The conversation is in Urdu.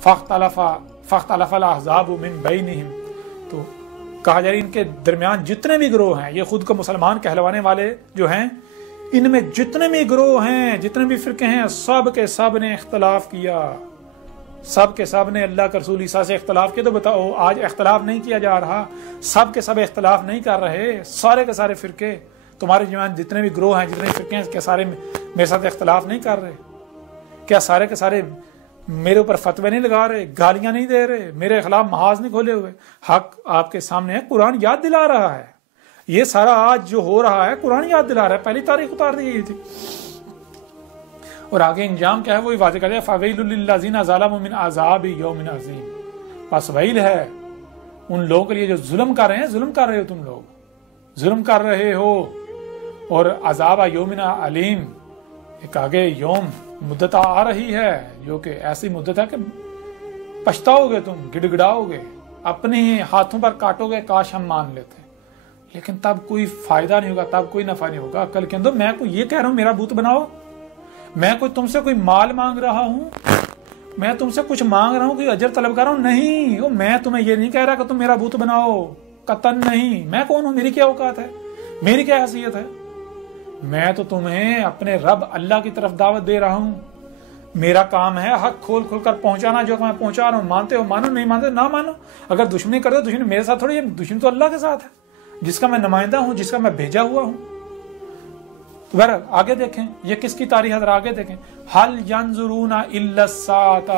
فاختلف الاحزاب من بینہم، تو کہا جائے ان کے درمیان جتنے بھی گروہ ہیں، یہ خود کو مسلمان کہلوانے والے جو ہیں، ان میں جتنے بھی گروہ ہیں، جتنے بھی فرقے ہیں، سب کے سب نے اختلاف کیا، سب کے سب نے اللہ کے رسول عیسیٰ سے اختلاف کیا۔ تو بتاؤ آج اختلاف نہیں کیا جا رہا، سب کے سب اختلاف نہیں کر رہے، سارے کے سارے فرقے تمہارے جوان جتنے بھی گروہ ہیں، جتنے فرقے ہیں، کیا سارے میرے ساتھ اختلاف نہیں کر رہے؟ کیا سارے کے سارے میرے اوپر فتوے نہیں لگا رہے، گالیاں نہیں دے رہے، میرے خلاف محاذ نہیں کھولے ہوئے؟ حق آپ کے سامنے ہے، قرآن یاد دلا رہا ہے، یہ سارا آج جو ہو رہا ہے قرآن یاد دلا رہا ہے، پہلی تاریخ اتار دی گئی تھی۔ اور آگے انجام کیا ہے وہی واضح کر دیا، فَوَيْلٌ لِّلَّذِينَ ظَلَمُوا مِنْ عَذَابِ يَوْمٍ عَظِيمٍ، بس ویل ہے ان لوگوں کے لیے جو ظلم کر رہے ہیں، ظلم کر رہے ہو تم لوگ، ظلم کر رہے ہو، اور عذاب یومن علیم، ایک آگے یوم مدت آ رہی ہے جو کہ ایسی مدت ہے کہ پچھتاؤ گے، تم گڑ گڑاؤ گے، اپنے ہی ہاتھوں پر کاٹو گے، کاش ہم مان لیتے، لیکن تب کوئی فائدہ نہیں ہوگا، تب کوئی نفع نہیں ہوگا۔ عقل کے اندر میں کوئی یہ کہہ رہا ہوں میرا بت بناؤ، میں کوئی تم سے کوئی مال مانگ رہا ہوں، میں تم سے کچھ مانگ رہا ہوں، کوئی اجر طلب کر رہا ہوں، نہیں، میں تمہیں یہ نہیں کہہ رہا کہ تم میرا بت بناؤ، قطعاً نہیں، میں کون ہوں، میری کیا اوقات ہے، میری کیا حیثیت ہے، میں تو تمہیں اپنے رب اللہ کی طرف دعوت دے رہا ہوں، میرا کام ہے حق کھول کھول کر پہنچانا، جو میں پہنچا رہا ہوں، مانتے ہو مانو، نہیں مانتے نہ مانو، اگر دشمنی کرتے دشمنی میرے ساتھ تھوڑی ہے، دشمنی تو اللہ کے ساتھ ہے، جس کا میں نمائندہ ہوں، جس کا میں بھیجا ہوا ہوں۔ تو بہرحال آگے دیکھیں یہ کس کی تاریخ ہے، آگے دیکھیں، حل ینظرون الا الساعۃ،